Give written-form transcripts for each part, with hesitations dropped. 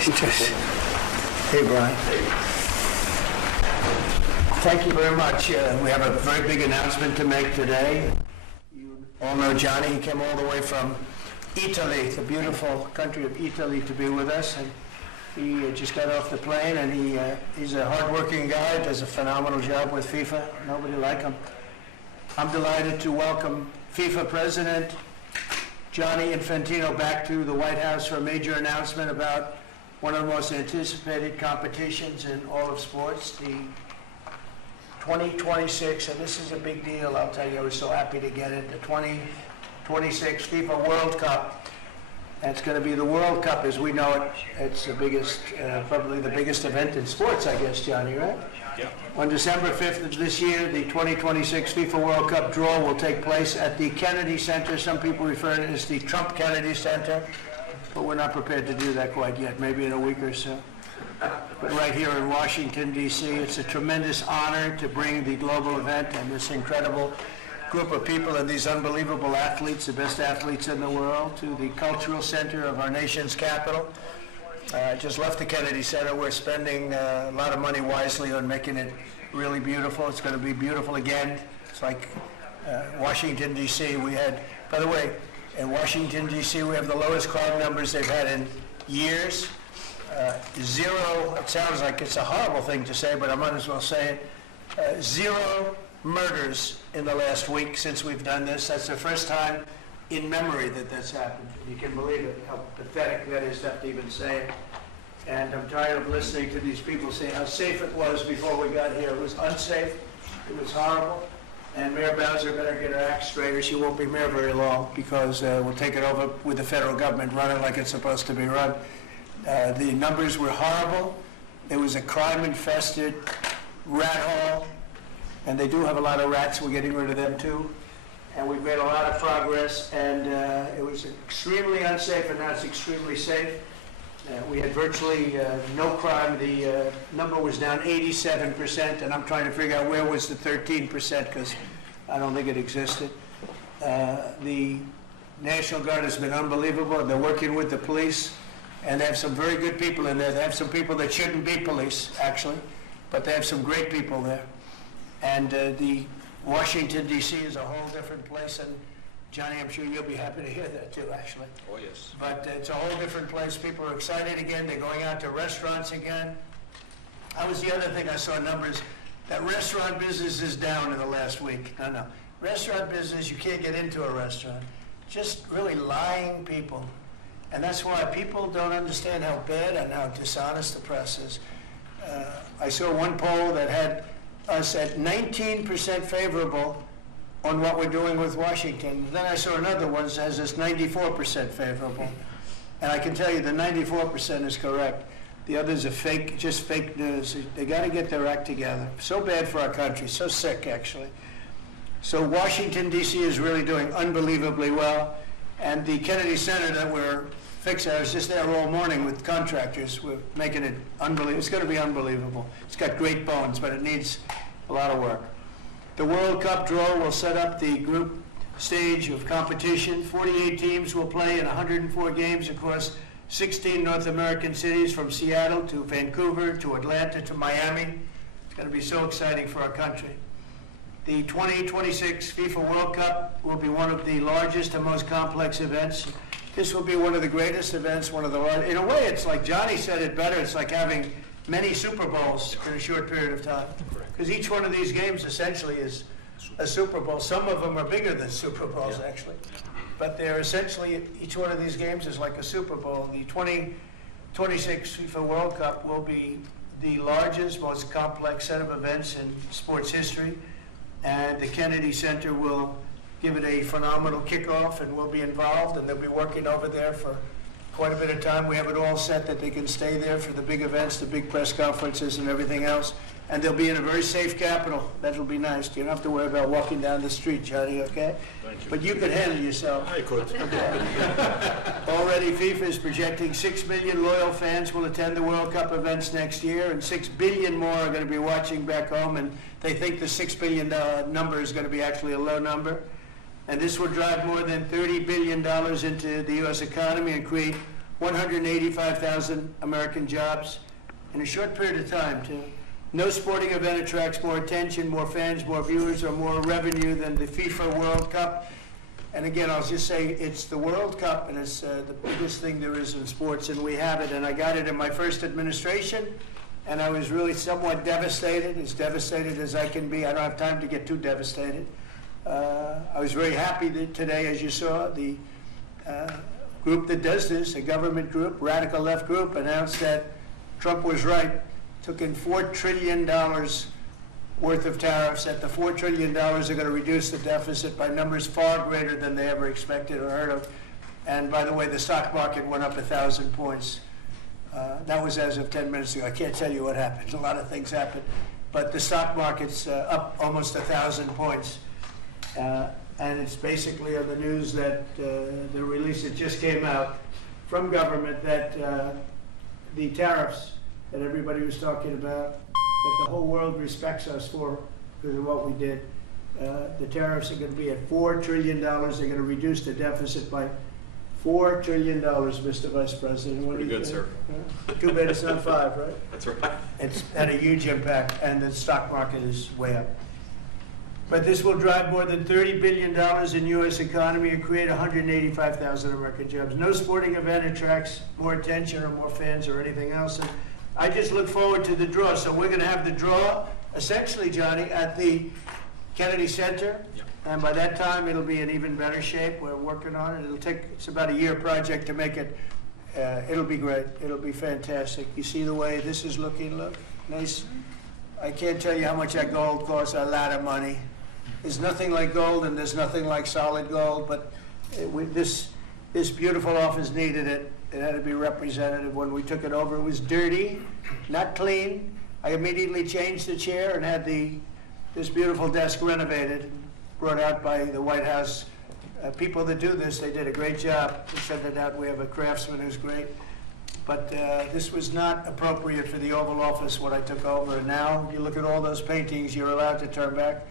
Hey, Brian. Thank you very much. We have a very big announcement to make today. You all know Johnny. He came all the way from Italy, the beautiful country of Italy, to be with us. And he just got off the plane, and he's a hard-working guy, does a phenomenal job with FIFA. Nobody like him. I'm delighted to welcome FIFA President Gianni Infantino back to the White House for a major announcement about one of the most anticipated competitions in all of sports, the 2026, and this is a big deal, I'll tell you, I was so happy to get it, the 2026 FIFA World Cup. And it's going to be the World Cup as we know it. It's the biggest, probably the biggest event in sports, I guess, Johnny, right? Yeah. On December 5th of this year, the 2026 FIFA World Cup draw will take place at the Kennedy Center. Some people refer to it as the Trump Kennedy Center, but we're not prepared to do that quite yet, maybe in a week or so. But right here in Washington, D.C., it's a tremendous honor to bring the global event and this incredible group of people and these unbelievable athletes, the best athletes in the world, to the cultural center of our nation's capital. I just left the Kennedy Center. We're spending a lot of money wisely on making it really beautiful. It's going to be beautiful again. It's like Washington, D.C. We had, by the way, in Washington, D.C., we have the lowest crime numbers they've had in years. Zero, it sounds like it's a horrible thing to say, but I might as well say it. Zero murders in the last week since we've done this. That's the first time in memory that that's happened. You can believe it, how pathetic that is to have to even say it. And I'm tired of listening to these people say how safe it was before we got here. It was unsafe. It was horrible. And Mayor Bowser better get her act straight or she won't be mayor very long, because we'll take it over with the federal government running like it's supposed to be run. The numbers were horrible. There was a crime-infested rat hole, and they do have a lot of rats. We're getting rid of them too. And we've made a lot of progress, and it was extremely unsafe, and now it's extremely safe. We had virtually no crime. The number was down 87%, and I'm trying to figure out where was the 13%, because I don't think it existed. The National Guard has been unbelievable, and they're working with the police, and they have some very good people in there. They have some people that shouldn't be police, actually, but they have some great people there. And the Washington, D.C. is a whole different place, and Johnny, I'm sure you'll be happy to hear that too, actually. Oh, yes. But it's a whole different place. People are excited again. They're going out to restaurants again. That was the other thing I saw numbers. That restaurant business is down in the last week. No. Restaurant business, you can't get into a restaurant. Just really lying people. And that's why people don't understand how bad and how dishonest the press is. I saw one poll that had us at 19% favorable on what we're doing with Washington. Then I saw another one that says it's 94% favorable. And I can tell you the 94% is correct. The others are fake, just fake news. They got to get their act together. So bad for our country, so sick actually. So Washington, D.C. is really doing unbelievably well. And the Kennedy Center that we're fixing, I was just there all morning with contractors. We're making it unbelievable. It's going to be unbelievable. It's got great bones, but it needs a lot of work. The World Cup draw will set up the group stage of competition. 48 teams will play in 104 games across 16 North American cities, from Seattle to Vancouver to Atlanta to Miami. It's going to be so exciting for our country. The 2026 FIFA World Cup will be one of the largest and most complex events. This will be one of the greatest events, one of the largest. In a way, it's like Johnny said it better. It's like having many Super Bowls in a short period of time. Because each one of these games essentially is a Super Bowl. Some of them are bigger than Super Bowls, actually. But they're essentially, each one of these games is like a Super Bowl. The 2026 FIFA World Cup will be the largest, most complex set of events in sports history. And the Kennedy Center will give it a phenomenal kickoff, and we'll be involved, and they'll be working over there for quite a bit of time. We have it all set that they can stay there for the big events, the big press conferences and everything else. And they'll be in a very safe capital. That'll be nice. You don't have to worry about walking down the street, Johnny, okay? Thank you. But you could handle yourself. I could. Already FIFA is projecting 6 million loyal fans will attend the World Cup events next year, and 6 billion more are going to be watching back home, and they think the 6 billion number is going to be actually a low number. And this will drive more than $30 billion into the U.S. economy and create 185,000 American jobs in a short period of time, too. No sporting event attracts more attention, more fans, more viewers, or more revenue than the FIFA World Cup. And again, I'll just say it's the World Cup, and it's the biggest thing there is in sports, and we have it. And I got it in my first administration, and I was really somewhat devastated, as devastated as I can be. I don't have time to get too devastated. I was very happy that today, as you saw, the group that does this, a government group, radical left group, announced that Trump was right. Took in $4 trillion worth of tariffs. That the $4 trillion are going to reduce the deficit by numbers far greater than they ever expected or heard of. And by the way, the stock market went up 1,000 points. That was as of 10 minutes ago. I can't tell you what happened. A lot of things happened. But the stock market's up almost 1,000 points. And it's basically on the news that the release that just came out from government that the tariffs that everybody was talking about, that the whole world respects us for because of what we did. The tariffs are going to be at $4 trillion. They're going to reduce the deficit by $4 trillion, Mr. Vice President. What do you think? Sir. Too bad it's not 5, right? That's right. It's had a huge impact, and the stock market is way up. But this will drive more than $30 billion in U.S. economy and create 185,000 American jobs. No sporting event attracts more attention or more fans or anything else. And I just look forward to the draw. So we're going to have the draw, essentially, Johnny, at the Kennedy Center. Yep. And by that time, it'll be in even better shape. We're working on it. It's about a year project to make it. It'll be great. It'll be fantastic. You see the way this is looking? Look, nice. I can't tell you how much that gold costs, a lot of money. There's nothing like gold, and there's nothing like solid gold, but this beautiful office needed it. It had to be representative. When we took it over, it was dirty, not clean. I immediately changed the chair and had this beautiful desk renovated, brought out by the White House. People that do this, they did a great job. We sent it out. We have a craftsman who's great. But this was not appropriate for the Oval Office when I took over. And now you look at all those paintings you're allowed to turn back.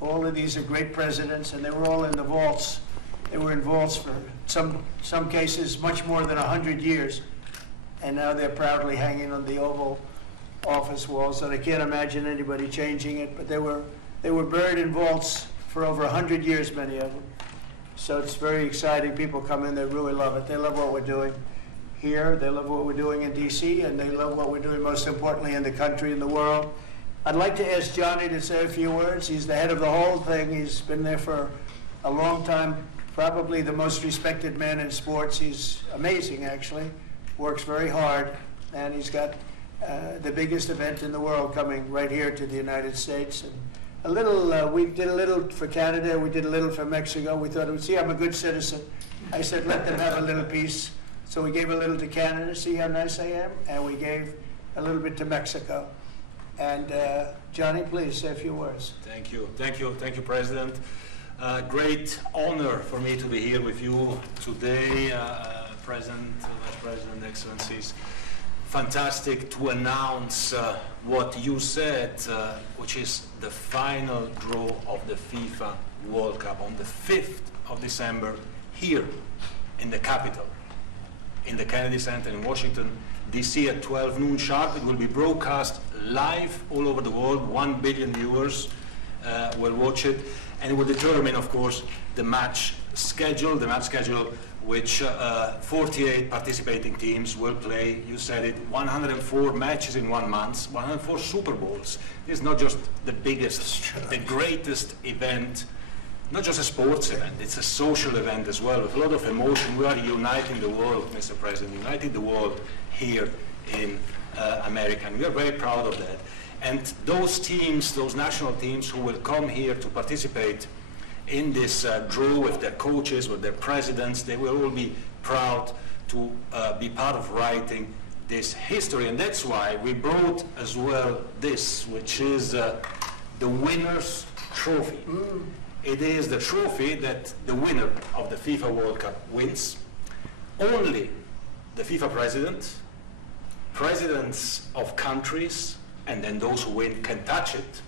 All of these are great presidents, and they were all in the vaults. They were in vaults for some cases much more than 100 years, and now they're proudly hanging on the Oval Office walls. And I can't imagine anybody changing it. But they were buried in vaults for over 100 years, many of them. So it's very exciting. People come in, they really love it. They love what we're doing here. They love what we're doing in D.C., and they love what we're doing, most importantly, in the country and the world. I'd like to ask Johnny to say a few words. He's the head of the whole thing. He's been there for a long time, probably the most respected man in sports. He's amazing, actually, works very hard, and he's got the biggest event in the world coming right here to the United States. And we did a little for Canada, we did a little for Mexico. We thought, see, I'm a good citizen. I said, let them have a little piece. So we gave a little to Canada, see how nice I am? And we gave a little bit to Mexico. And Johnny, please say a few words. Thank you, President. Great honor for me to be here with you today, President, Vice President, Excellencies. Fantastic to announce what you said, which is the final draw of the FIFA World Cup on the 5th of December here in the capital, in the Kennedy Center in Washington, D.C. at 12 noon sharp. It will be broadcast live all over the world. 1 billion viewers will watch it, and it will determine, of course, the match schedule, which 48 participating teams will play. You said it, 104 matches in 1 month, 104 Super Bowls. This is not just the biggest, the greatest event, not just a sports event, it's a social event as well, with a lot of emotion. We are uniting the world, Mr. President, uniting the world here in America, and we are very proud of that. And those teams, those national teams who will come here to participate in this draw with their coaches, with their presidents, they will all be proud to be part of writing this history. And that's why we brought as well this, which is the winner's trophy. It is the trophy that the winner of the FIFA World Cup wins. Only the FIFA president, presidents of countries, and then those who win can touch it,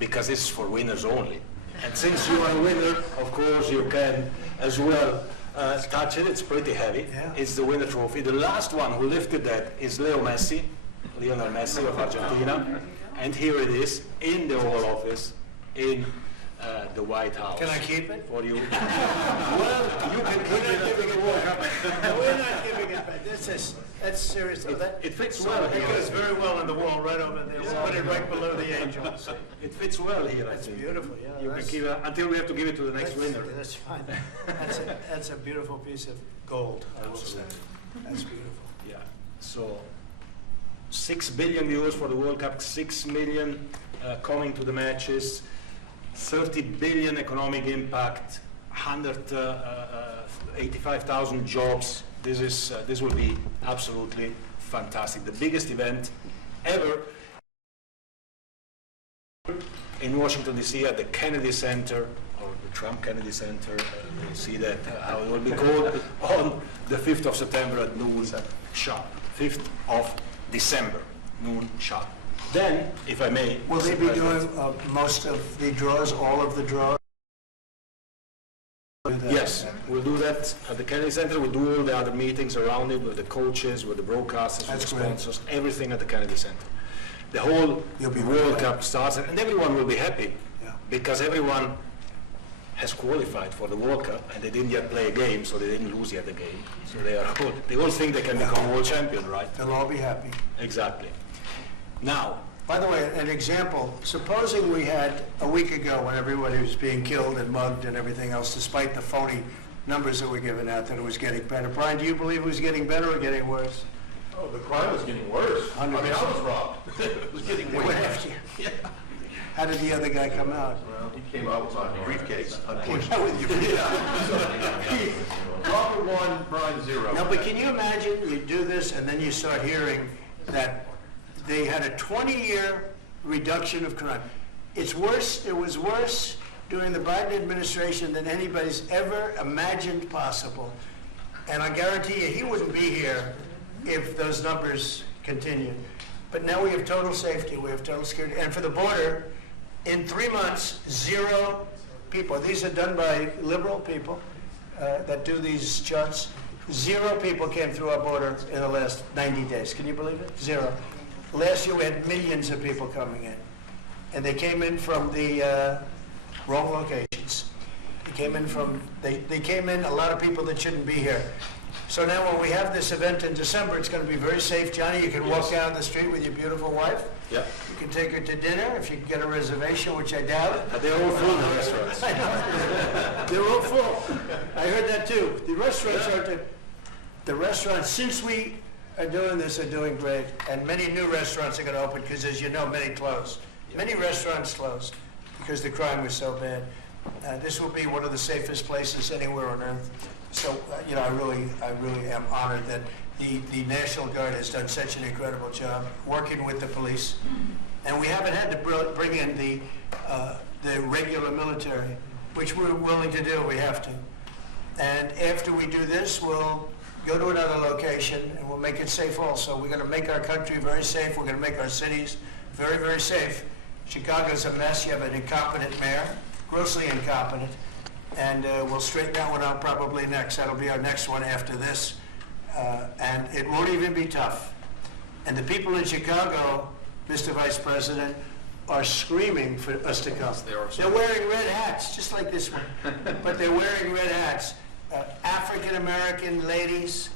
because it's for winners only. And since you are a winner, of course, you can as well touch it. It's pretty heavy. Yeah. It's the winner trophy. The last one who lifted that is Lionel Messi of Argentina. And here it is in the Oval Office in the White House. Can I keep it? For you. Well, you can keep it until the World Cup. No, we're not giving it back. That's serious. It fits well It here. goes very well on the wall right over there. We'll put it right below the angels. It fits well here, I That's think. beautiful, yeah. You can that's- keep it until we have to give it to the next winner. That's fine. That's a beautiful piece of gold, I will say. That's beautiful. Yeah. So 6 billion viewers for the World Cup, 6 million coming to the matches, 30 billion economic impact, 185,000 jobs. This will be absolutely fantastic. The biggest event ever in Washington D.C. at the Kennedy Center, or the Trump Kennedy Center. We'll see that how it will be called on the 5th of September at noon sharp. 5th of December, noon sharp. Then, if I may, Will they Mr. be President, doing most of the draws, all of the draws? Yes, we'll do that at the Kennedy Center. We'll do all the other meetings around it with the coaches, with the broadcasters, with That's the great. sponsors, everything at the Kennedy Center. The whole You'll be World right. Cup starts, and everyone will be happy Yeah. because everyone has qualified for the World Cup, and they didn't yet play a game, so they didn't lose yet a game. So they all think they can become world champion, right? They'll all be happy. Exactly. Now, By the way, an example, supposing we had a week ago when everybody was being killed and mugged and everything else, despite the phony numbers that were given out, that it was getting better. Brian, do you believe it was getting better or getting worse? Oh, the crime was getting worse. I mean, I 100%. was robbed. It was getting They way went worse. after you. How did the other guy come out? Well, he came out with my briefcase, Came unfortunately. out with your- Robert 1, Brian 0. No, but can you imagine you do this and then you start hearing that they had a 20-year reduction of crime. It's worse, it was worse during the Biden administration than anybody's ever imagined possible. And I guarantee you, he wouldn't be here if those numbers continued. But now we have total safety, we have total security. And for the border, in 3 months, 0 people. These are done by liberal people that do these charts. 0 people came through our border in the last 90 days. Can you believe it? 0. Last year we had millions of people coming in. And they came in from the wrong locations. They came in a lot of people that shouldn't be here. So now when we have this event in December, it's going to be very safe. Johnny, you can walk down the street with your beautiful wife. yeah, You can take her to dinner if you can get a reservation, which I doubt. they're all full, the restaurants. I know. They're all full. I heard that too. The restaurants the restaurants, since we are doing this, are doing great. And many new restaurants are going to open because, as you know, many closed. Many restaurants closed because the crime was so bad. This will be one of the safest places anywhere on earth. So, I really am honored that the National Guard has done such an incredible job working with the police. And we haven't had to bring in the regular military, which we're willing to do. We have to. And after we do this, we'll go to another location and we'll make it safe also. We're going to make our country very safe. We're going to make our cities very, very safe. Chicago's a mess. You have an incompetent mayor, grossly incompetent. And we'll straighten that one out probably next. That'll be our next one after this. And it won't even be tough. And the people in Chicago, Mr. Vice President, are screaming for us to come. They're wearing red hats, just like this one. But they're wearing red hats. African-American ladies,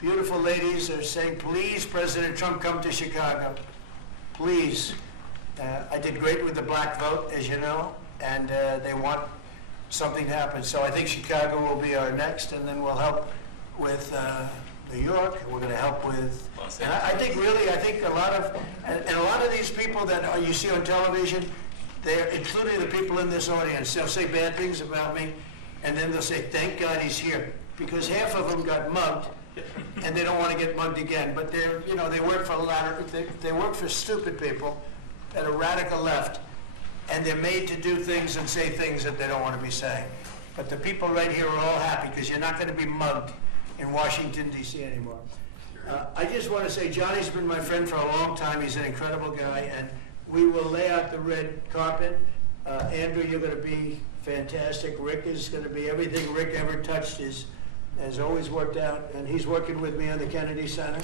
beautiful ladies, are saying, please, President Trump, come to Chicago. Please. I did great with the black vote, as you know, and they want something to happen. So I think Chicago will be our next, and then we'll help with New York. We're going to help with, and I think a lot of these people that you see on television, they're including the people in this audience. They'll say bad things about me, and then they'll say, thank God he's here, because half of them got mugged, and they don't want to get mugged again. But they work for they work for stupid people at a radical left. And they're made to do things and say things that they don't want to be saying. But the people right here are all happy because you're not going to be mugged in Washington, D.C. anymore. I just want to say Johnny's been my friend for a long time. He's an incredible guy, and we will lay out the red carpet. Andrew, you're going to be fantastic. Rick is going to be everything Rick ever touched is has always worked out, and he's working with me on the Kennedy Center.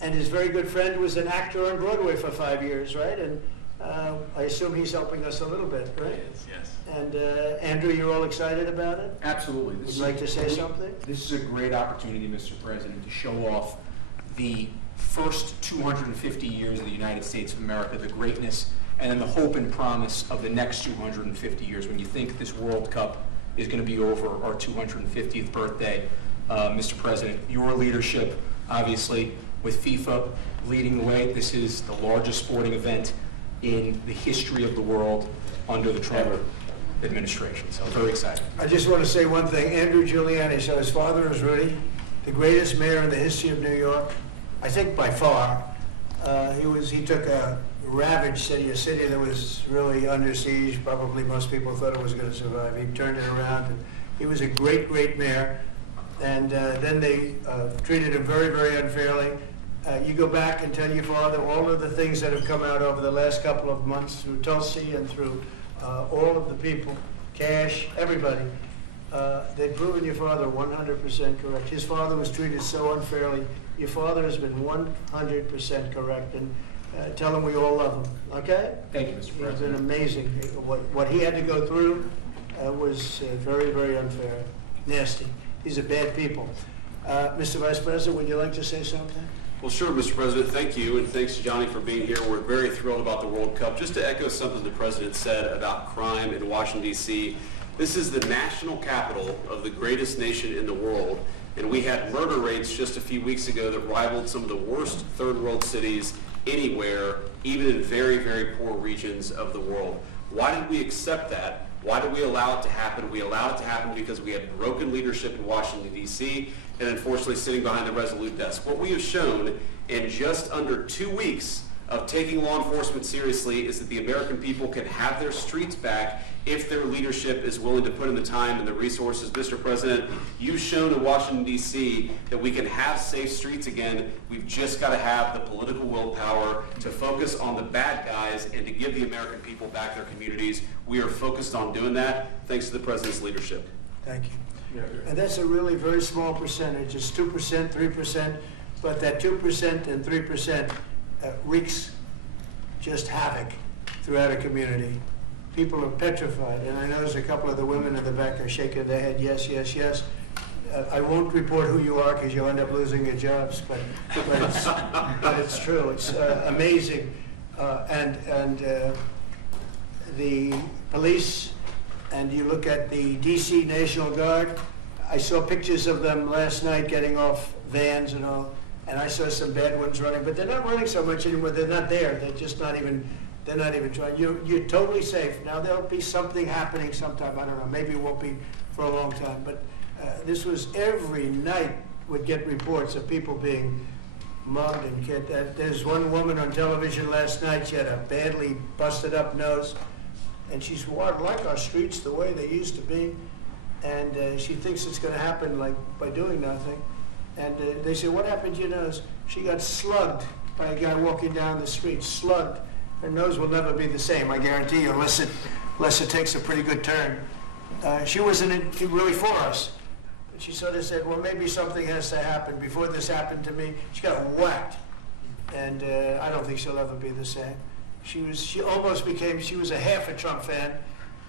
And his very good friend was an actor on Broadway for 5 years, right? And I assume he's helping us a little bit, right? Yes. And Andrew, you're all excited about it? Absolutely. Would you like to say something? This is a great opportunity, Mr. President, to show off the first 250 years of the United States of America, the greatness, and then the hope and promise of the next 250 years. When you think this World Cup is going to be over our 250th birthday, Mr. President, your leadership, obviously, with FIFA leading the way, this is the largest sporting event in the history of the world under the Trump administration. So very excited. I just want to say one thing. Andrew Giuliani, so his father is Rudy, the greatest mayor in the history of New York, I think by far. He took a ravaged city, a city that was really under siege. Probably most people thought it was going to survive. He turned it around, and he was a great, great mayor. And then they treated him very, very unfairly. You go back and tell your father all of the things that have come out over the last couple of months through Tulsi and through all of the people, Cash, everybody. They've proven your father 100% correct. His father was treated so unfairly. Your father has been 100% correct. And tell him we all love him, okay? Thank you, Mr. It's been President. amazing. What he had to go through was very, very unfair, nasty. These are bad people. Mr. Vice President, would you like to say something? Well, sure, Mr. President. Thank you, and thanks to Johnny for being here. We're very thrilled about the World Cup. Just to echo something the President said about crime in Washington, D.C., this is the national capital of the greatest nation in the world, and we had murder rates just a few weeks ago that rivaled some of the worst third world cities anywhere, even in very, very poor regions of the world. Why did we accept that? Why did we allow it to happen? We allowed it to happen because we had broken leadership in Washington, D.C., and unfortunately sitting behind the Resolute desk. What we have shown in just under 2 weeks of taking law enforcement seriously is that the American people can have their streets back if their leadership is willing to put in the time and the resources. Mr. President, you've shown in Washington, D.C. that we can have safe streets again. We've just got to have the political willpower to focus on the bad guys and to give the American people back their communities. We are focused on doing that thanks to the President's leadership. Thank you. And that's a really very small percentage. It's 2%, 3%, but that 2% and 3% wreaks just havoc throughout a community. People are petrified, and I know there's a couple of the women in the back are shaking their head, yes, yes, yes. I won't report who you are because you'll end up losing your jobs, but it's true. It's amazing. And the police, and you look at the D.C. National Guard, I saw pictures of them last night getting off vans and all, and I saw some bad ones running, but they're not running so much anymore. They're not there. They're just not even, they're not even trying. You're totally safe. Now there'll be something happening sometime. I don't know. Maybe it won't be for a long time, but this was every night would get reports of people being mugged and killed. There's one woman on television last night. She had a badly busted up nose, and she swore, "I like our streets the way they used to be," and she thinks it's going to happen like by doing nothing. And they said, "What happened to your nose?" She got slugged by a guy walking down the street. Slugged. Her nose will never be the same, I guarantee you, unless it takes a pretty good turn. She wasn't really for us. She sort of said, "Well, maybe something has to happen. Before this happened to me," she got whacked, and I don't think she'll ever be the same. She almost became. She was a half a Trump fan,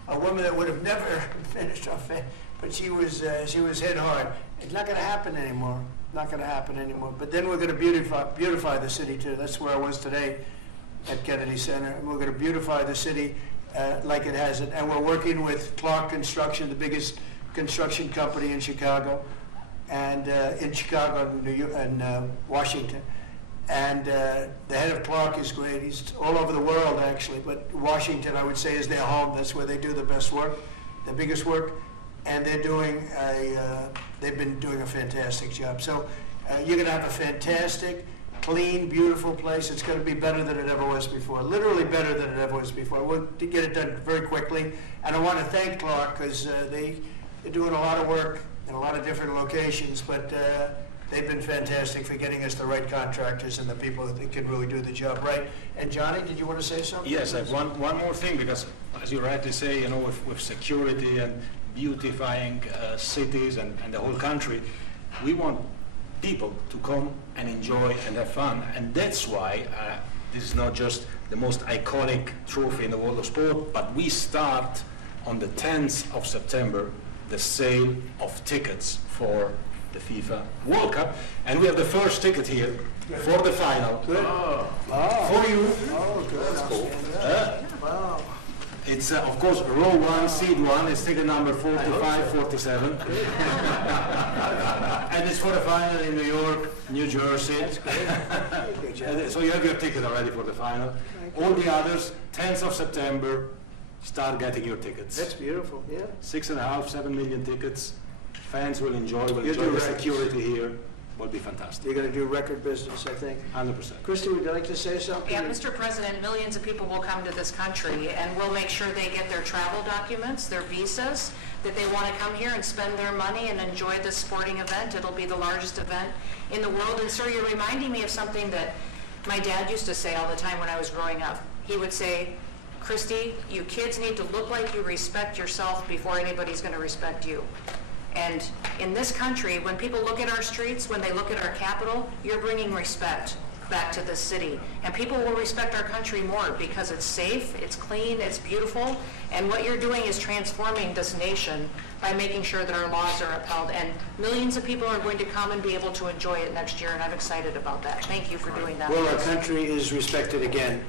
a woman that would have never been a Trump fan, but she was hit hard. It's not going to happen anymore. Not going to happen anymore. But then we're going to beautify the city too. That's where I was today at Kennedy Center, and we're going to beautify the city like it has it. And we're working with Clark Construction, the biggest construction company in Chicago, and New York, and Washington. And the head of Clark is great. He's all over the world, actually, but Washington, I would say, is their home. That's where they do the best work, the biggest work, and they've been doing a fantastic job. So you're going to have a fantastic, clean, beautiful place. It's going to be better than it ever was before, literally better than it ever was before. We'll get it done very quickly, and I want to thank Clark because they're doing a lot of work in a lot of different locations, but they've been fantastic for getting us the right contractors and the people that can really do the job right. And Johnny, did you want to say something? Yes, I have one more thing, because as you rightly say, with security and beautifying cities and the whole country. We want people to come and enjoy and have fun, and that's why this is not just the most iconic trophy in the world of sport, but we start on the 10th of September the sale of tickets for the FIFA World Cup, and we have the first ticket here for the final. Good. For you. Oh, good. That's cool. Wow. It's of course row 1, seat 1. It's ticket number 4547. And it's for the final in New York, New Jersey. Good job. So you have your ticket already for the final. All the others, 10th of September, start getting your tickets. That's beautiful, yeah. 6.5, 7 million tickets. Fans will enjoy You the do right. security here. Will be fantastic. You're going to do record business, I think. 100%. Christy, would you like to say something? Yeah, Mr. President, millions of people will come to this country, and we'll make sure they get their travel documents, their visas, that they want to come here and spend their money and enjoy this sporting event. It'll be the largest event in the world. And sir, you're reminding me of something that my dad used to say all the time when I was growing up. He would say, Christy, you kids need to look like you respect yourself before anybody's going to respect you. And in this country, when people look at our streets, when they look at our capital, you're bringing respect back to this city. And people will respect our country more because it's safe, it's clean, it's beautiful. And what you're doing is transforming this nation by making sure that our laws are upheld. And millions of people are going to come and be able to enjoy it next year, and I'm excited about that. Thank you for doing that. Well, our country is respected again.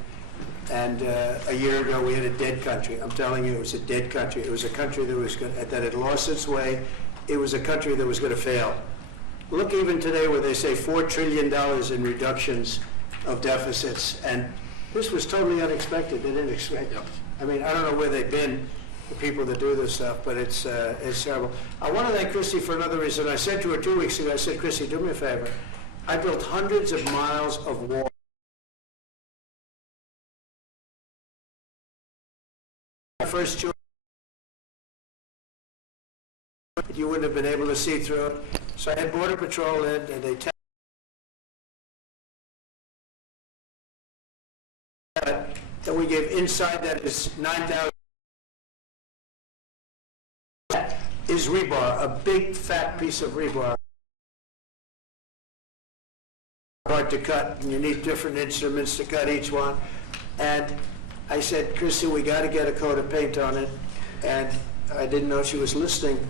And a year ago, we had a dead country. I'm telling you, it was a dead country. It was a country that had lost its way. It was a country that was going to fail. Look even today where they say $4 trillion in reductions of deficits, and this was totally unexpected. They didn't expect it. I mean, I don't know where they've been, the people that do this stuff, but it's terrible. I want to thank Christy for another reason. I said to her 2 weeks ago, I said, Christy, do me a favor. I built hundreds of miles of wall. First tour, you wouldn't have been able to see through it. So I had Border Patrol in, and they that we gave inside that is 9,000 is rebar, a big fat piece of rebar. Hard to cut, and you need different instruments to cut each one. And I said, Chrissy, we got to get a coat of paint on it. And I didn't know she was listening,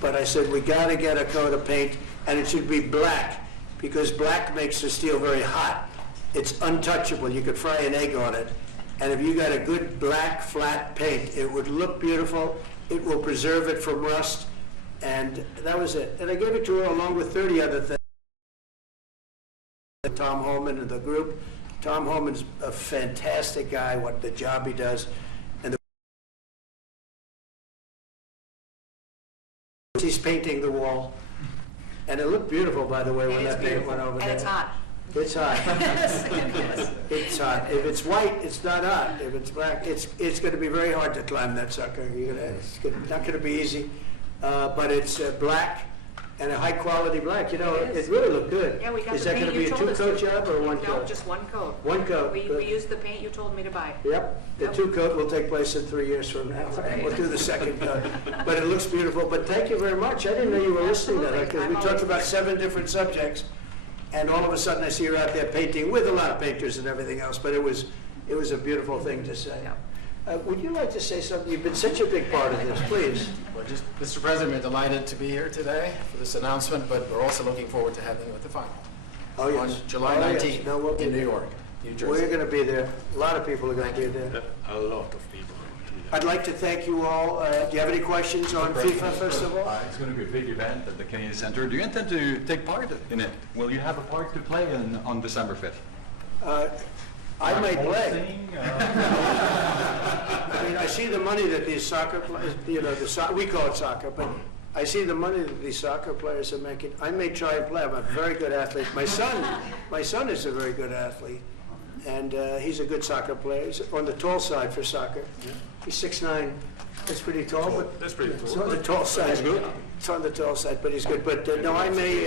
but I said, we got to get a coat of paint, and it should be black, because black makes the steel very hot. It's untouchable. You could fry an egg on it. And if you got a good black, flat paint, it would look beautiful. It will preserve it from rust. And that was it. And I gave it to her along with 30 other things. Tom Holman and the group. Tom Holman's a fantastic guy, what the job he does. And he's painting the wall. And it looked beautiful, by the way, when that paint went over there. And it's hot. It's hot. Yes, it is. It's hot. If it's white, it's not hot. If it's black, it's going to be very hard to climb that sucker. Not going to be easy. But it's black, and a high-quality black. You know, it really looked good. Yeah, we got Is the that paint going to be you a told us two-coat to. job or one No, coat? just one coat. One coat. We Good. used the paint you told me to buy. Yep. The Yep. two-coat will take place in 3 years from now. right. We'll do the second coat. But it looks beautiful. But thank you very much. I didn't know you were listening to that, Absolutely. because we I'm talked always about listening. 7 different subjects, and all of a sudden I see her out there painting with a lot of painters and everything else. But it was a beautiful thing to say. Yep. Would you like to say something? You've been such a big part of this, please. Well, just, Mr. President, we're delighted to be here today for this announcement, but we're also looking forward to having you at the final. Oh, yes. On July Oh, yes. 19th No, we'll be in New there. York, New We're Jersey. going to be there. A lot of people are going to be there. A lot of people. I'd like to thank you all. Do you have any questions on FIFA, first of all? It's going to be a big event at the Canadian Centre. Do you intend to take part in it? Will you have a part to play in on December 5th? I may play. Hosting, I mean, I see the money that these soccer players, we call it soccer, but I see the money that these soccer players are making. I may try and play. I'm a very good athlete. My son is a very good athlete, and he's a good soccer player. He's on the tall side for soccer. He's 6'9". That's pretty tall, but That's pretty it's cool. on the tall side. That's good. It's on the tall side, but he's good. But no, I may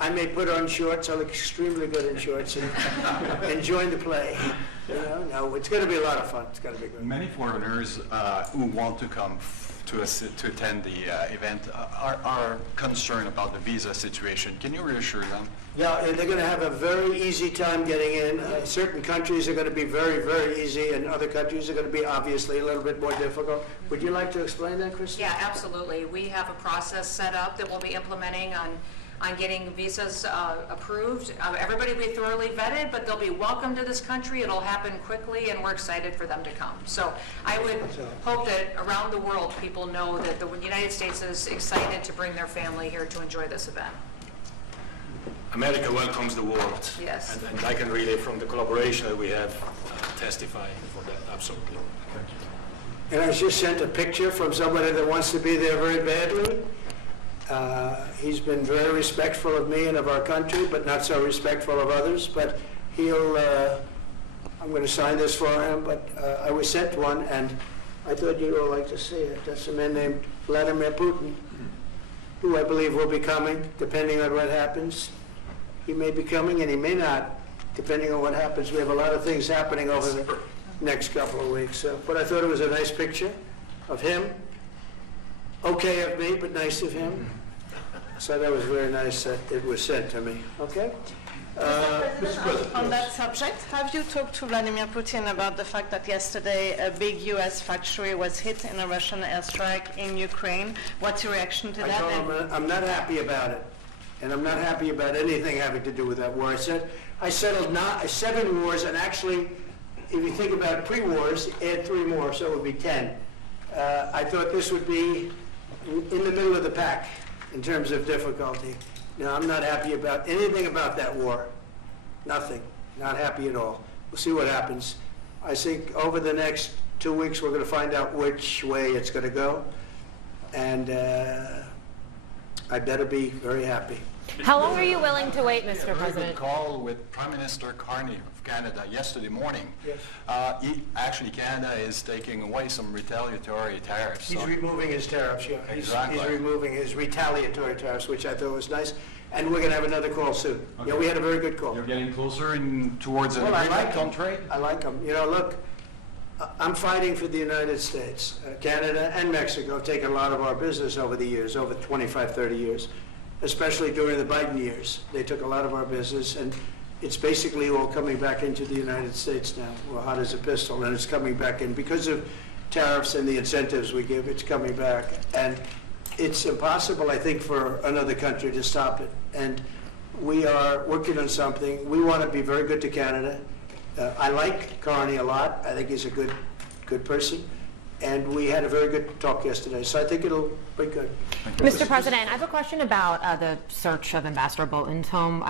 I may put on shorts. I look extremely good in shorts and join the play. You know, no, it's going to be a lot of fun. It's going to be good. Many foreigners who want to come to attend the event are concerned about the visa situation. Can you reassure them? Yeah, and they're going to have a very easy time getting in. Certain countries are going to be very, very easy, and other countries are going to be obviously a little bit more difficult. Would you like to explain that, Chris? Yeah, absolutely. We have a process set up that we'll be implementing on getting visas approved. Everybody will be thoroughly vetted, but they'll be welcome to this country. It'll happen quickly, and we're excited for them to come. So I would hope that around the world, people know that the United States is excited to bring their family here to enjoy this event. America welcomes the world. Yes. And I can really, from the collaboration that we have, testify for that, absolutely. And I just sent a picture from somebody that wants to be there very badly. He's been very respectful of me and of our country, but not so respectful of others. But he'll, I'm going to sign this for him, but I was sent one, and I thought you would like to see it. That's a man named Vladimir Putin, who I believe will be coming, depending on what happens. He may be coming, and he may not, depending on what happens. We have a lot of things happening over the next couple of weeks. So, but I thought it was a nice picture of him. Okay of me, but nice of him. So that was very nice that it was sent to me. Okay? Mr. President. On that subject, have you talked to Vladimir Putin about the fact that yesterday a big U.S. factory was hit in a Russian airstrike in Ukraine? What's your reaction to I that? told him I'm not happy about it, and I'm not happy about anything having to do with that war. I settled 7 wars, and actually, if you think about pre-wars, add 3 more, so it would be 10. I thought this would be in the middle of the pack in terms of difficulty. Now, I'm not happy about anything about that war. Nothing. Not happy at all. We'll see what happens. I think over the next 2 weeks, we're going to find out which way it's going to go. And I better be very happy. How long are you willing to wait, Mr. Very President? good call with Prime Minister Carney of Canada yesterday morning. Yes. Actually, Canada is taking away some retaliatory tariffs. He's So- removing his tariffs, yeah. Exactly. He's removing his retaliatory tariffs, which I thought was nice. And we're going to have another call soon. Yeah, we had a very good call. You're getting closer towards an Well, I agreement like on him. trade? I like them. You know, look, I'm fighting for the United States. Canada and Mexico have taken a lot of our business over the years, over 25, 30 years, especially during the Biden years. They took a lot of our business, and it's basically all coming back into the United States now. We're hot as a pistol, and it's coming back in. Because of tariffs and the incentives we give, it's coming back. And it's impossible, I think, for another country to stop it. And we are working on something. We want to be very good to Canada. I like Carney a lot. I think he's a good person. And we had a very good talk yesterday, so I think it'll be good. Mr. President, I have a question about the search of Ambassador Bolton's home.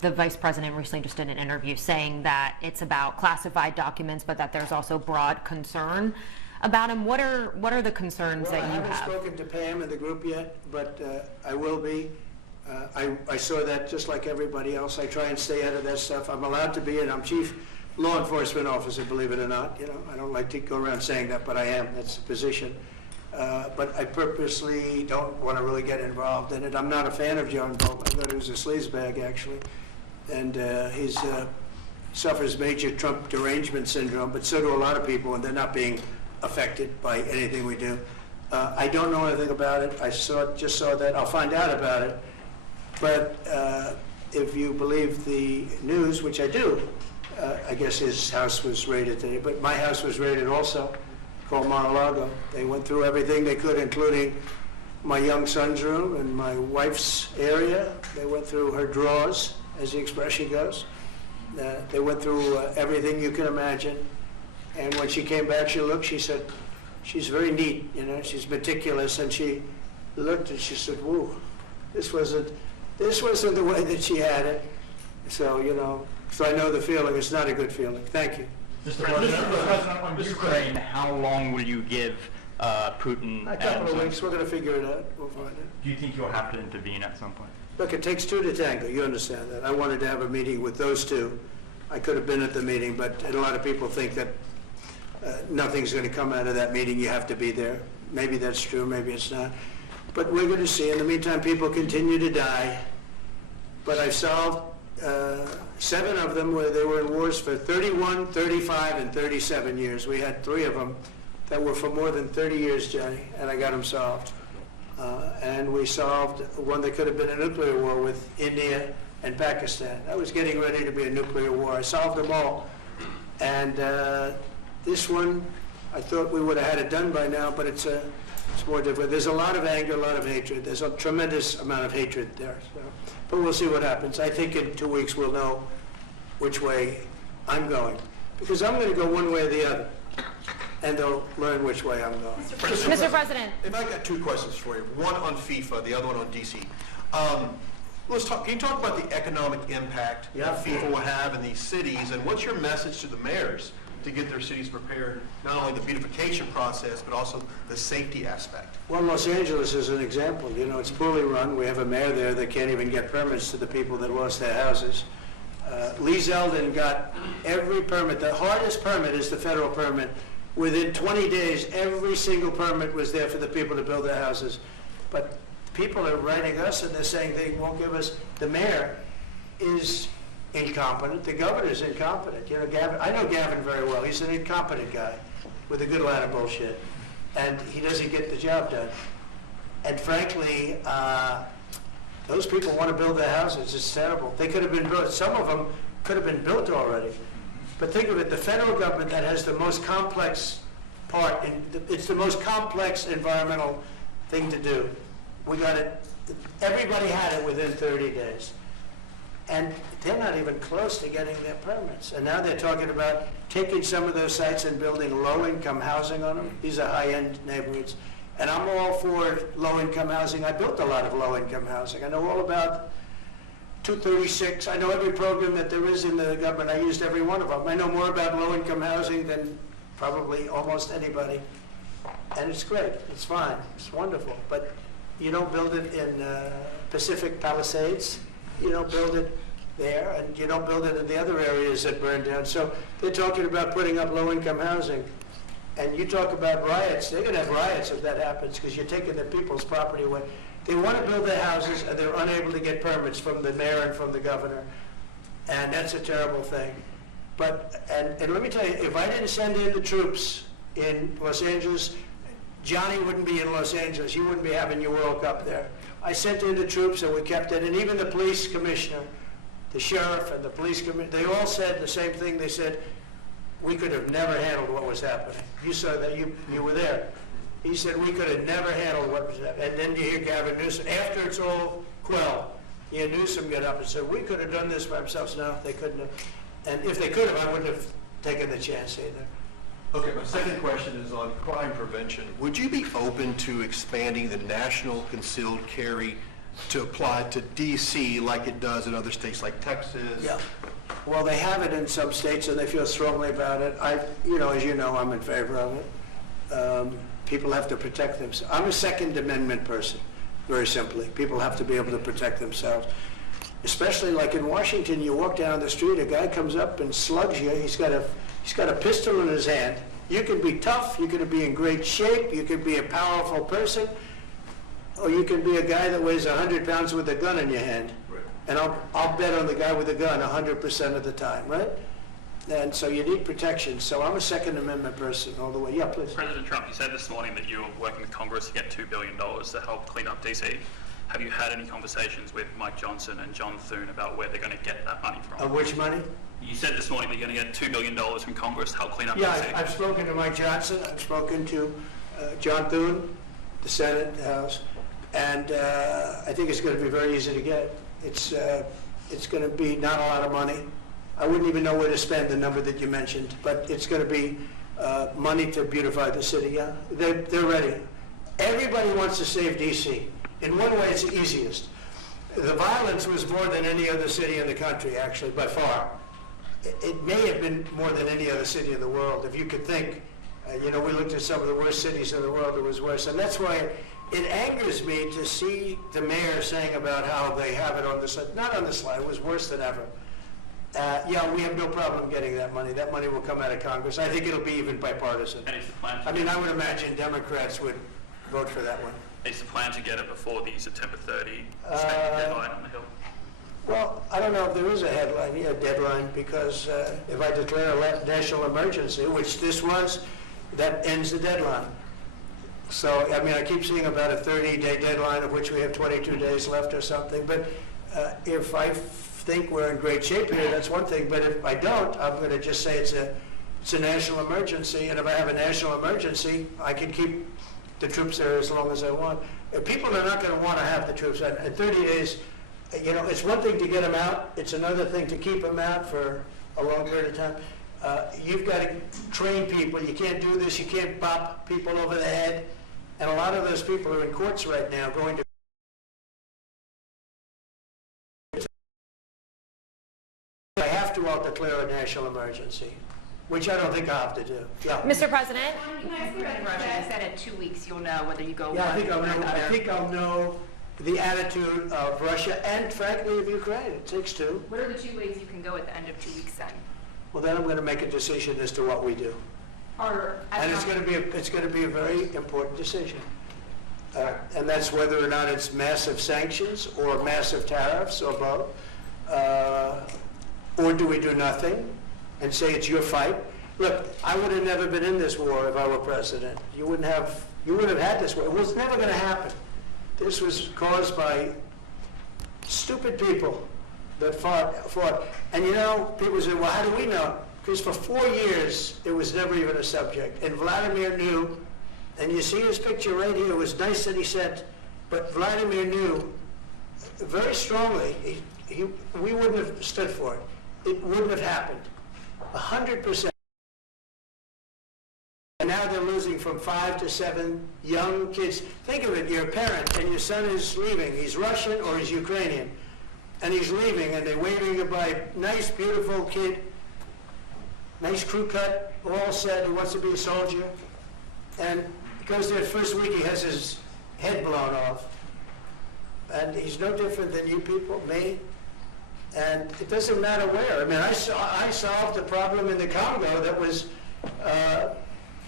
The Vice President recently just did an interview saying that it's about classified documents, but that there's also broad concern about him. What are the concerns that you I haven't have? spoken to Pam and the group yet, but I will be. I saw that just like everybody else. I try and stay out of that stuff. I'm allowed to be, and I'm chief law enforcement officer, believe it or not. You know, I don't like to go around saying that, but I am. That's the position. But I purposely don't want to really get involved in it. I'm not a fan of John Bolton. I thought he was a sleazebag, actually. And he suffers major Trump derangement syndrome, but so do a lot of people, and they're not being affected by anything we do. I don't know anything about it. I just saw that. I'll find out about it. But if you believe the news, which I do, I guess his house was raided today, but my house was raided also, called Mar-a-Lago. They went through everything they could, including my young son's room and my wife's area. They went through her drawers, as the expression goes. They went through everything you can imagine. And when she came back, she said, she's very neat, you know, she's meticulous, and she looked and she said, whoa, this wasn't the way that she had it. So, you know, so I know the feeling. It's not a good feeling. Thank you. Mr. President, on Ukraine, how long will you give Putin? A couple of weeks, we're going to figure it out. We'll find it. Do you think you'll have to intervene at some point? Look, it takes 2 to tango. You understand that. I wanted to have a meeting with those 2. I could have been at the meeting, but a lot of people think that nothing's going to come out of that meeting. You have to be there. Maybe that's true, maybe it's not. But we're going to see. In the meantime, people continue to die. but I've solved 7 of them where they were in wars for 31, 35, and 37 years. We had 3 of them that were for more than 30 years, Johnny, and I got them solved. And we solved one that could have been a nuclear war with India and Pakistan. That was getting ready to be a nuclear war. I solved them all. And this one, I thought we would have had it done by now, but it's more difficult. There's a lot of anger, a lot of hatred. There's a tremendous amount of hatred there. So. But we'll see what happens. I think in 2 weeks we'll know which way I'm going. Because I'm going to go one way or the other. And they'll learn which way I'm going. Mr. President. If I got 2 questions for you, one on FIFA, the other one on DC. Let's talk. Can you talk about the economic impact that FIFA will have in these cities, and what's your message to the mayors to get their cities prepared, not only the beautification process, but also the safety aspect? Well, Los Angeles is an example. You know, it's poorly run. We have a mayor there that can't even get permits to the people that lost their houses. Lee Zeldin got every permit. The hardest permit is the federal permit. Within 20 days, every single permit was there for the people to build their houses. But people are writing us and they're saying they won't give us. The mayor is incompetent. The governor's incompetent. You know, Gavin, I know Gavin very well. He's an incompetent guy with a good line of bullshit. And he doesn't get the job done. And frankly, those people want to build their houses. It's terrible. They could have been built. Some of them could have been built already. But think of it, the federal government that has the most complex part, it's the most complex environmental thing to do. We got it, everybody had it within 30 days. And they're not even close to getting their permits. And now they're talking about taking some of those sites and building low-income housing on them. These are high-end neighborhoods. And I'm all for low-income housing. I built a lot of low-income housing. I know all about 236. I know every program that there is in the government. I used every one of them. I know more about low-income housing than probably almost anybody. And it's great. It's fine. It's wonderful. But you don't build it in Pacific Palisades. You don't build it there, and you don't build it in the other areas that burn down. So they're talking about putting up low-income housing. And you talk about riots. They're going to have riots if that happens because you're taking the people's property away. They want to build their houses, and they're unable to get permits from the mayor and from the governor. And that's a terrible thing. But, and let me tell you, if I didn't send in the troops in Los Angeles, Johnny wouldn't be in Los Angeles. You wouldn't be having your World Cup there. I sent in the troops, and we kept it. And even the police commissioner, the sheriff and the police commissioner, they all said the same thing. They said, we could have never handled what was happening. You saw that. You were there. He said, we could have never handled what was happening. And then you hear Gavin Newsom. After it's all quelled, you hear Newsom get up and say, we could have done this by ourselves. No, they couldn't have. And if they could have, I wouldn't have taken the chance either. Okay, my second question is on crime prevention. Would you be open to expanding the national concealed carry to apply to D.C. like it does in other states like Texas? Yeah. Well, they have it in some states, and they feel strongly about it. As you know, I'm in favor of it. People have to protect themselves. I'm a Second Amendment person, very simply. People have to be able to protect themselves. Especially like in Washington, you walk down the street, a guy comes up and slugs you. He's got a pistol in his hand. You can be tough, you can be in great shape, you can be a powerful person, or you can be a guy that weighs 100 pounds with a gun in your hand. Right. And I'll bet on the guy with the gun 100% of the time, right? And so you need protection. So I'm a Second Amendment person all the way. Yeah, please. President Trump, you said this morning that you were working with Congress to get $2 billion to help clean up DC. Have you had any conversations with Mike Johnson and John Thune about where they're going to get that money from? Which money? You said this morning that you're going to get $2 billion from Congress to help clean up DC. Yeah, I've spoken to Mike Johnson. I've spoken to John Thune, the Senate, the House, and I think it's going to be very easy to get. It's going to be not a lot of money. I wouldn't even know where to spend the number that you mentioned, but it's going to be money to beautify the city. Yeah, they're ready. Everybody wants to save D.C. In one way, it's the easiest. The violence was more than any other city in the country, actually, by far. It may have been more than any other city in the world, if you could think. We looked at some of the worst cities in the world. It was worse, and that's why it angers me to see the mayor saying about how they have it on the slide. Not on the slide. It was worse than ever. We have no problem getting that money. That money will come out of Congress. I think it'll be even bipartisan. And is the plan I would imagine Democrats would vote for that one. Is the plan to get it before the September 30 spending deadline on the Hill? Well, I don't know if there is a deadline, because if I declare a national emergency, which this was, that ends the deadline. So, I mean, I keep seeing about a 30-day deadline, of which we have 22 days left or something. But if I think we're in great shape here, that's one thing. But if I don't, I'm going to just say it's a national emergency. And if I have a national emergency, I can keep the troops there as long as I want. People are not going to want to have the troops. In 30 days, you know, it's one thing to get them out. It's another thing to keep them out for a long period of time. You've got to train people. You can't do this. You can't bop people over the head. And a lot of those people are in courts right now going to... I have to, I'll declare a national emergency, which I don't think I have to do. Yeah. Mr. President? Can I ask you about Russia? You said in 2 weeks you'll know whether you go Yeah, one or another. I think I'll know the attitude of Russia and, frankly, of Ukraine. It takes two. What are the 2 ways you can go at the end of 2 weeks then? Well, then I'm going to make a decision as to what we do. And it's going to be a very important decision. And that's whether or not it's massive sanctions or massive tariffs or both. Or do we do nothing and say it's your fight? Look, I would have never been in this war if I were president. You wouldn't have had this war. It was never going to happen. This was caused by stupid people that fought. And you know, people say, well, how do we know? Because for 4 years, it was never even a subject. And Vladimir knew, and you see his picture right here. It was nice that he said, but Vladimir knew very strongly, we wouldn't have stood for it. It wouldn't have happened. 100%. And now they're losing from 5 to 7 young kids. Think of it, you're a parent and your son is leaving. He's Russian or he's Ukrainian. And he's leaving and they're waving goodbye. Nice, beautiful kid. Nice crew cut, all set, he wants to be a soldier. And because their first week he has his head blown off. And he's no different than you people, me. And it doesn't matter where. I mean, I solved a problem in the Congo that was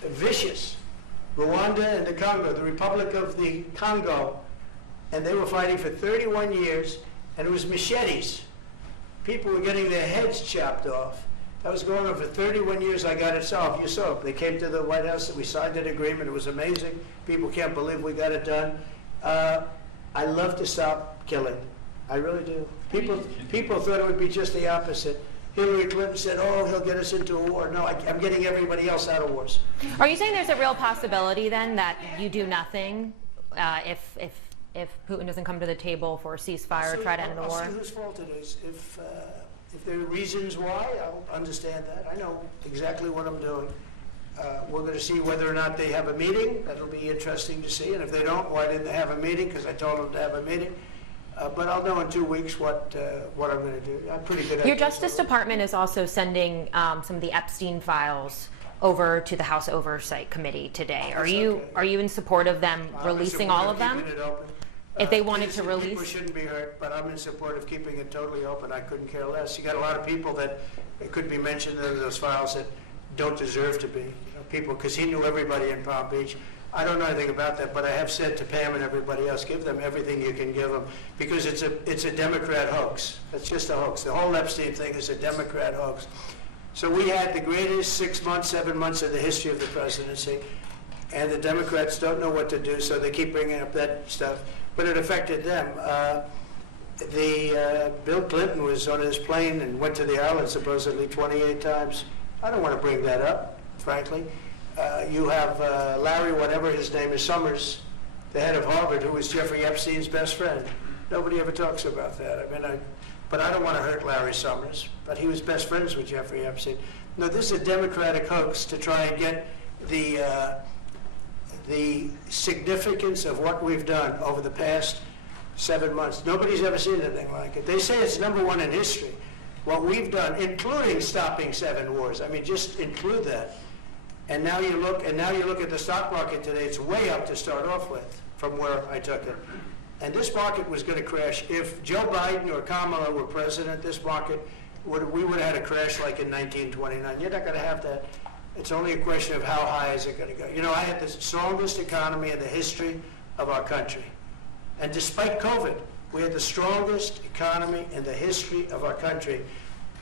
vicious. Rwanda and the Congo, the Republic of the Congo. And they were fighting for 31 years, and it was machetes. People were getting their heads chopped off. That was going on for 31 years. I got it solved. You saw it. They came to the White House. We signed an agreement. It was amazing. People can't believe we got it done. I love to stop killing. I really do. People thought it would be just the opposite. Hillary Clinton said, oh, he'll get us into a war. No, I'm getting everybody else out of wars. Are you saying there's a real possibility then that you do nothing if Putin doesn't come to the table for a ceasefire or try to end the war? I'll see whose fault it is. If there are reasons why, I'll understand that. I know exactly what I'm doing. We're going to see whether or not they have a meeting. That'll be interesting to see. And if they don't, why didn't they have a meeting? Because I told them to have a meeting. But I'll know in 2 weeks what I'm going to do. I'm pretty good at Your Justice Department is also sending some of the Epstein files over to the House Oversight Committee today. Are you in support of them releasing all of them? If they wanted to release? People shouldn't be hurt, but I'm in support of keeping it totally open. I couldn't care less. You got a lot of people that it could be mentioned in those files that don't deserve to be. People, because he knew everybody in Palm Beach. I don't know anything about that, but I have said to Pam and everybody else, give them everything you can give them, because it's a Democrat hoax. It's just a hoax. The whole Epstein thing is a Democrat hoax. So we had the greatest 6 months, 7 months of the history of the presidency, and the Democrats don't know what to do, so they keep bringing up that stuff. But it affected them. Bill Clinton was on his plane and went to the island supposedly 28 times. I don't want to bring that up, frankly. You have Larry, whatever his name is, Summers, the head of Harvard, who was Jeffrey Epstein's best friend. Nobody ever talks about that. But I don't want to hurt Larry Summers, but he was best friends with Jeffrey Epstein. No, this is a Democratic hoax to try and get the significance of what we've done over the past 7 months. Nobody's ever seen anything like it. They say it's #1 in history. What we've done, including stopping 7 wars. I mean, just include that. And now you look at the stock market today, it's way up to start off with from where I took it. And this market was going to crash. If Joe Biden or Kamala were president, this market, we would have had a crash like in 1929. You're not going to have that. It's only a question of how high is it going to go. You know, I had the strongest economy in the history of our country. And despite COVID, We had the strongest economy in the history of our country,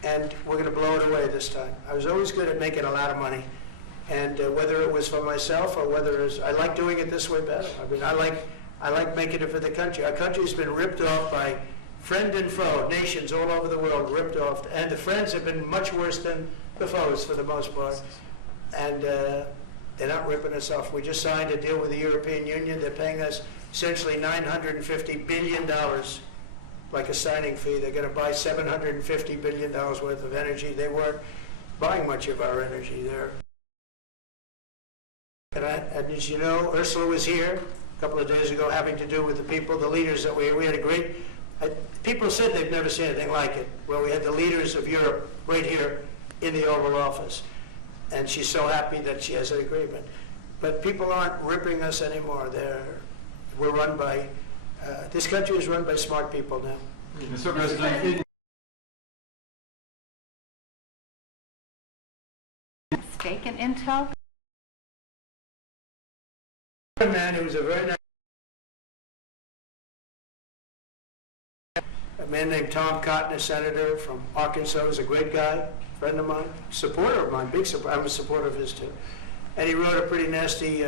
and we're going to blow it away this time. I was always good at making a lot of money, and whether it was for myself or whether it was, I like doing it this way better. I mean, I like making it for the country. Our country's been ripped off by friend and foe, nations all over the world ripped off, and the friends have been much worse than the foes for the most part, and they're not ripping us off. We just signed a deal with the European Union. They're paying us essentially $950 billion, like a signing fee. They're going to buy $750 billion worth of energy. They weren't buying much of our energy there. And as you know, Ursula was here a couple of days ago having to do with the people, the leaders that we had a great, people said they've never seen anything like it. Well, we had the leaders of Europe right here in the Oval Office. And she's so happy that she has an agreement. But people aren't ripping us anymore. We're run by, this country is run by smart people now. Mr. President, Stake in Intel? A man who was a very nice, a man named Tom Cotton, a senator from Arkansas, was a great guy, friend of mine, supporter of mine, big supporter. I'm a supporter of his too. And he wrote a pretty nasty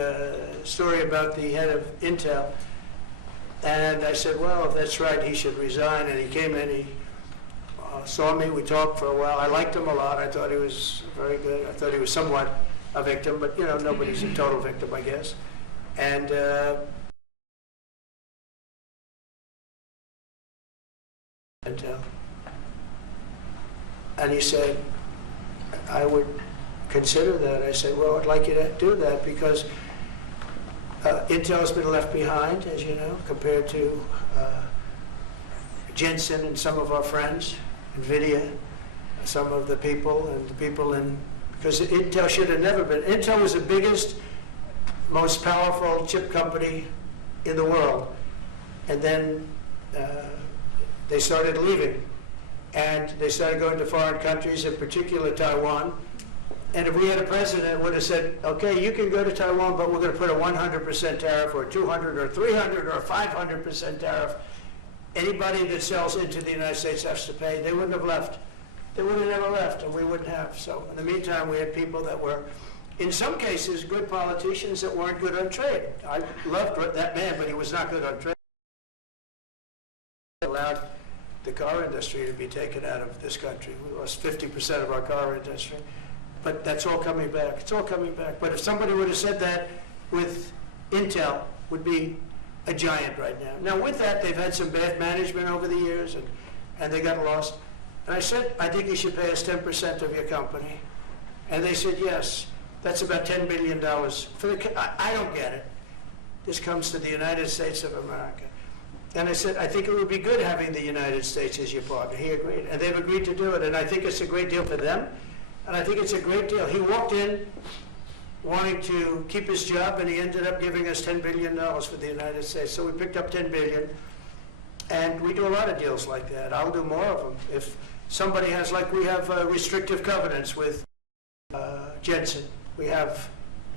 story about the head of Intel. And I said, well, if that's right, he should resign. And he came in, he saw me, we talked for a while. I liked him a lot. I thought he was very good. I thought he was somewhat a victim, but you know, nobody's a total victim, I guess. And he said, I would consider that. I said, well, I'd like you to do that because Intel's been left behind, as you know, compared to Jensen and some of our friends, NVIDIA, some of the people, and the people in, because Intel should have never been. Intel was the biggest, most powerful chip company in the world. And then they started leaving. And they started going to foreign countries, in particular Taiwan. And if we had a president that would have said, okay, you can go to Taiwan, but we're going to put a 100% tariff or 200 or 300 or 500% tariff, anybody that sells into the United States has to pay. They wouldn't have left. They would have never left, and we wouldn't have. So in the meantime, we had people that were, in some cases, good politicians that weren't good on trade. I loved that man, but he was not good on trade. He allowed the car industry to be taken out of this country. We lost 50% of our car industry. But that's all coming back. It's all coming back. But if somebody would have said that with Intel, would be a giant right now. Now with that, they've had some bad management over the years, and they got lost. And I said, I think you should pay us 10% of your company. And they said, yes. That's about $10 billion. I don't get it. This comes to the United States of America. And I said, I think it would be good having the United States as your partner. He agreed. And they've agreed to do it. And I think it's a great deal for them. And I think it's a great deal. He walked in wanting to keep his job, and he ended up giving us $10 billion for the United States. So we picked up $10 billion. And we do a lot of deals like that. I'll do more of them. If somebody has, like we have restrictive covenants with Jensen. We have,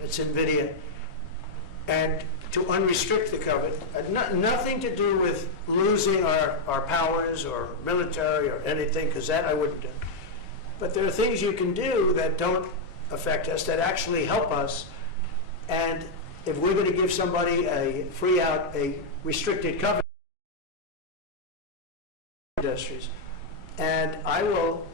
it's NVIDIA. And to unrestrict the covenant, nothing to do with losing our powers or military or anything, because that I wouldn't do. But there are things you can do that don't affect us, that actually help us. And if we're going to give somebody a restricted covenant, industries, and I will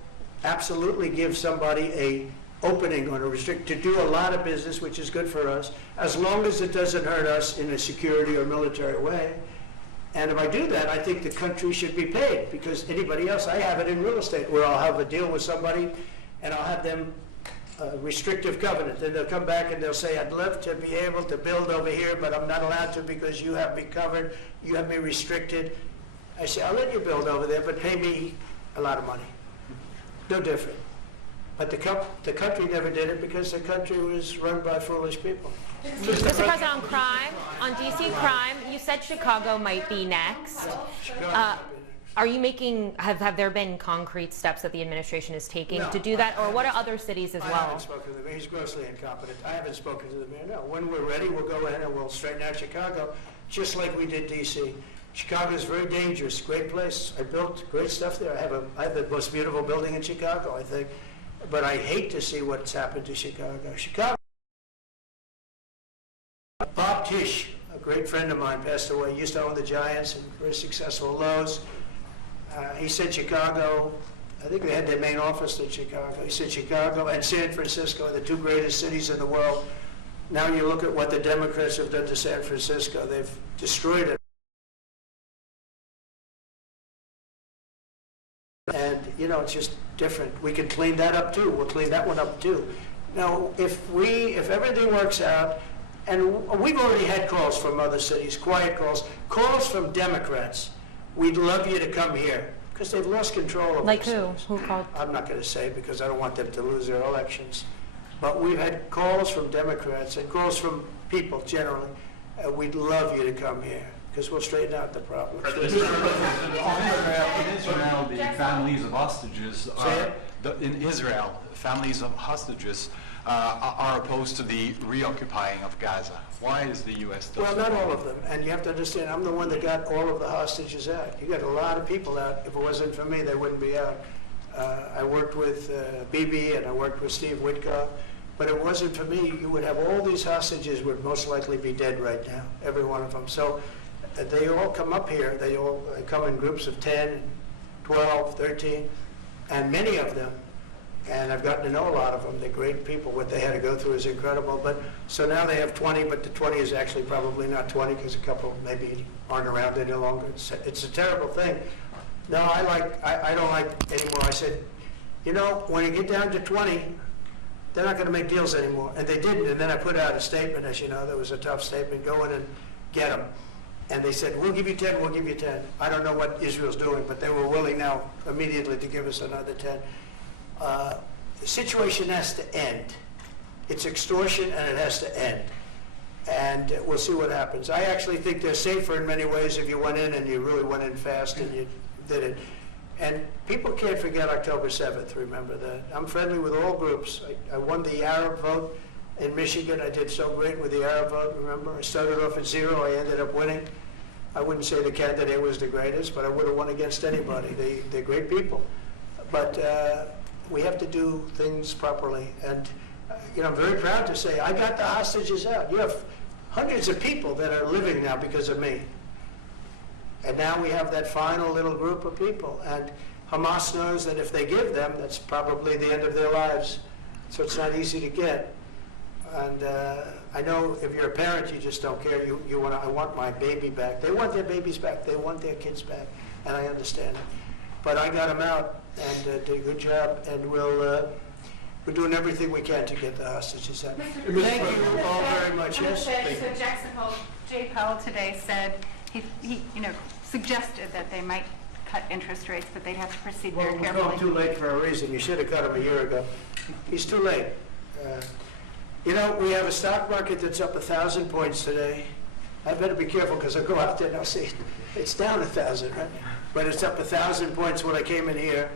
absolutely give somebody a opening on a to do a lot of business, which is good for us, as long as it doesn't hurt us in a security or military way. And if I do that, I think the country should be paid, because anybody else, I have it in real estate, where I'll have a deal with somebody and I'll have them restrictive covenant. Then they'll come back and they'll say, I'd love to be able to build over here, but I'm not allowed to because you have me covered, you have me restricted. I say, I'll let you build over there, but pay me a lot of money. No different. But the country never did it because the country was run by foolish people. Mr. President, on crime, on DC crime, you said Chicago might be next. Are you making, have there been concrete steps that the administration is taking to do that, or what are other cities as well? I haven't spoken to the mayor. He's grossly incompetent. I haven't spoken to the mayor. No, when we're ready, we'll go in and we'll straighten out Chicago, just like we did DC. Chicago is very dangerous, great place. I built great stuff there. I have the most beautiful building in Chicago, I think. But I hate to see what's happened to Chicago. Bob Tisch, a great friend of mine, passed away. He used to own the Giants and very successful Lowe's. He said Chicago, I think they had their main office in Chicago. He said Chicago and San Francisco are the two greatest cities in the world. Now you look at what the Democrats have done to San Francisco. They've destroyed it. And, you know, it's just different. We can clean that up too. We'll clean that one up too. Now, if everything works out, and we've already had calls from other cities, quiet calls from Democrats. We'd love you to come here, because they've lost control of Like who? themselves. Who called? I'm not going to say because I don't want them to lose their elections. But we've had calls from Democrats and calls from people generally. We'd love you to come here, because we'll straighten out the problems. In Israel, the families of hostages are opposed to the reoccupying of Gaza. Why is the U.S. Well, not all of them. And you have to understand, I'm the one that got all of the hostages out. You got a lot of people out. If it wasn't for me, they wouldn't be out. I worked with Bibi and I worked with Steve Witkoff. But it wasn't for me, you would have all these hostages would most likely be dead right now, every one of them. So they all come up here. They all come in groups of 10, 12, 13, and many of them, and I've gotten to know a lot of them. They're great people. What they had to go through is incredible. But so now they have 20, but the 20 is actually probably not 20 because a couple maybe aren't around any longer. It's a terrible thing. No, I don't like anymore. I said, you know, when you get down to 20, they're not going to make deals anymore. And they didn't. And then I put out a statement, as you know, that was a tough statement, go in and get them. And they said, we'll give you 10, we'll give you 10. I don't know what Israel's doing, but they were willing now immediately to give us another 10. The situation has to end. It's extortion and it has to end. And we'll see what happens. I actually think they're safer in many ways if you went in and you really went in fast and you did it. And people can't forget October 7th, remember that. I'm friendly with all groups. I won the Arab vote in Michigan. I did so great with the Arab vote, remember? I started off at 0, I ended up winning. I wouldn't say the candidate was the greatest, but I would have won against anybody. They're great people. But we have to do things properly. And you know, I'm very proud to say I got the hostages out. You have hundreds of people that are living now because of me. And now we have that final little group of people. And Hamas knows that if they give them, that's probably the end of their lives. So it's not easy to get. And I know if you're a parent, you just don't care. You want, I want my baby back. They want their babies back. They want their kids back. And I understand it. But I got them out and did a good job. And we're doing everything we can to get the hostages out. Thank you all very much. Yes? So Jackson Hole, Jay Powell today said he suggested that they might cut interest rates, but they'd have to proceed very Well, we're carefully. going too late for a reason. You should have cut him a year ago. He's too late. You know, we have a stock market that's up 1,000 points today. I better be careful because I'll go out there and I'll see it's down 1,000, right? But it's up 1,000 points when I came in here.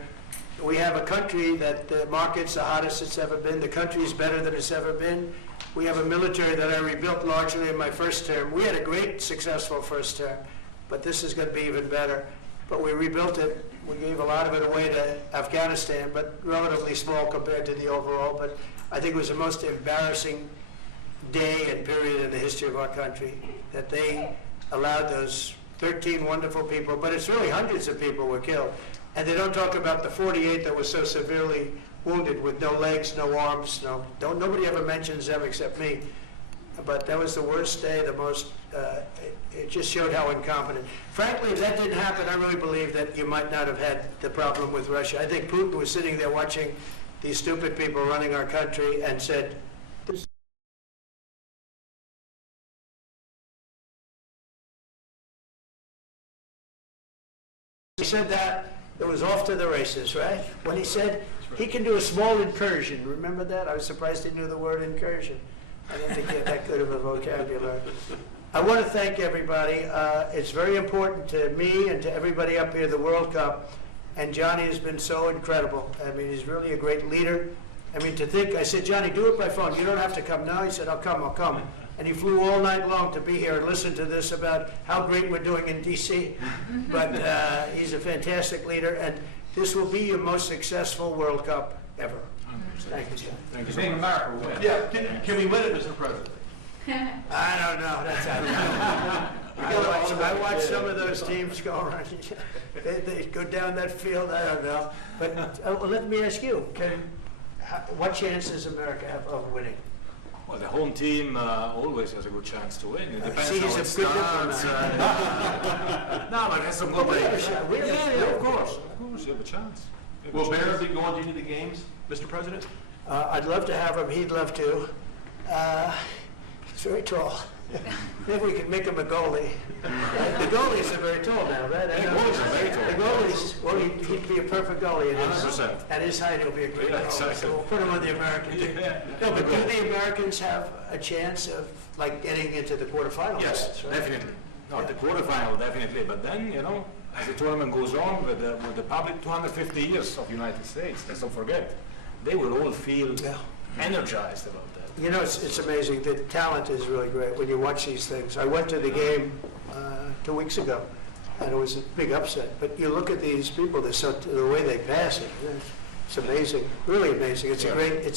We have a country that the market's the hottest it's ever been. The country is better than it's ever been. We have a military that I rebuilt largely in my first term. We had a great, successful first term, but this is going to be even better. But we rebuilt it. We gave a lot of it away to Afghanistan, but relatively small compared to the overall. But I think it was the most embarrassing day and period in the history of our country that they allowed those 13 wonderful people, but it's really hundreds of people were killed. And they don't talk about the 48 that were so severely wounded with no legs, no arms, nobody ever mentions them except me. But that was the worst day, the most, it just showed how incompetent. Frankly, if that didn't happen, I really believe that you might not have had the problem with Russia. I think Putin was sitting there watching these stupid people running our country and said, he said that, it was off to the races, right? When he said he can do a small incursion, remember that? I was surprised he knew the word incursion. I didn't think he had that good of a vocabulary. I want to thank everybody. It's very important to me and to everybody up here, the World Cup. And Johnny has been so incredible. I mean, he's really a great leader. I mean, to think, I said, Johnny, do it by phone. You don't have to come now. He said, I'll come. and he flew all night long to be here and listen to this about how great we're doing in D.C. But he's a fantastic leader, and this will be your most successful World Cup ever. Thank you, John. Thank you You so think much. America will win? Yeah, can we win it, Mr. President? I don't know. That's I watch some of those teams go around. They go down that field. I don't know. But well, let me ask you: what chance does America have of winning? Well, the home team always has a good chance to win. It depends See, how he's it a good starts. No, but there's some good we have a players. shot. We have a Yeah, shot. yeah, of course. Of course, you have a chance. You have a Will chance. Bear be going to any of the games, Mr. President? I'd love to have him. He'd love to. He's very tall. Maybe we could make him a goalie. The goalies are very tall now, right? Yeah, goalies are very tall. The goalies, well, he'd be a perfect goalie. 100%. At his height, he'll be a great Yeah, goalie. exactly. So we'll put him on the American team. Yeah. No, but do the Americans have a chance of, like, getting into the quarterfinals? Yes, right? definitely. No, Yeah. the quarterfinal, definitely. But then, you know, as the tournament goes on with the public 250 years of United States, let's don't forget, they will all feel Yeah. energized about that. You know, it's amazing. The talent is really great when you watch these things. I went to the game 2 weeks ago, and it was a big upset. But you look at these people, the way they pass it, it's amazing, really amazing. It's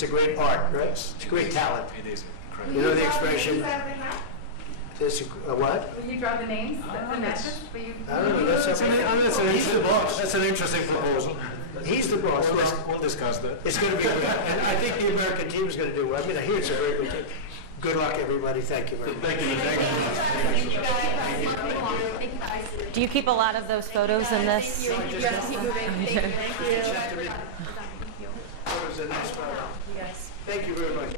a great art, right? It's a great talent. It is incredible. You know the expression? This what? Will you draw the names, the matches? Will you? I don't know. He's the boss. That's an interesting proposal. He's the boss. We'll discuss that. It's going to be great. And I think the American team is going to do well. I mean, I hear it's a very good team. Good luck, everybody. Thank you very much. Thank you. Do you keep a lot of those photos in this? Photos in this photo. Thank you very much.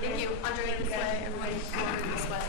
Thank you. Andre, this way. Everybody forward this way.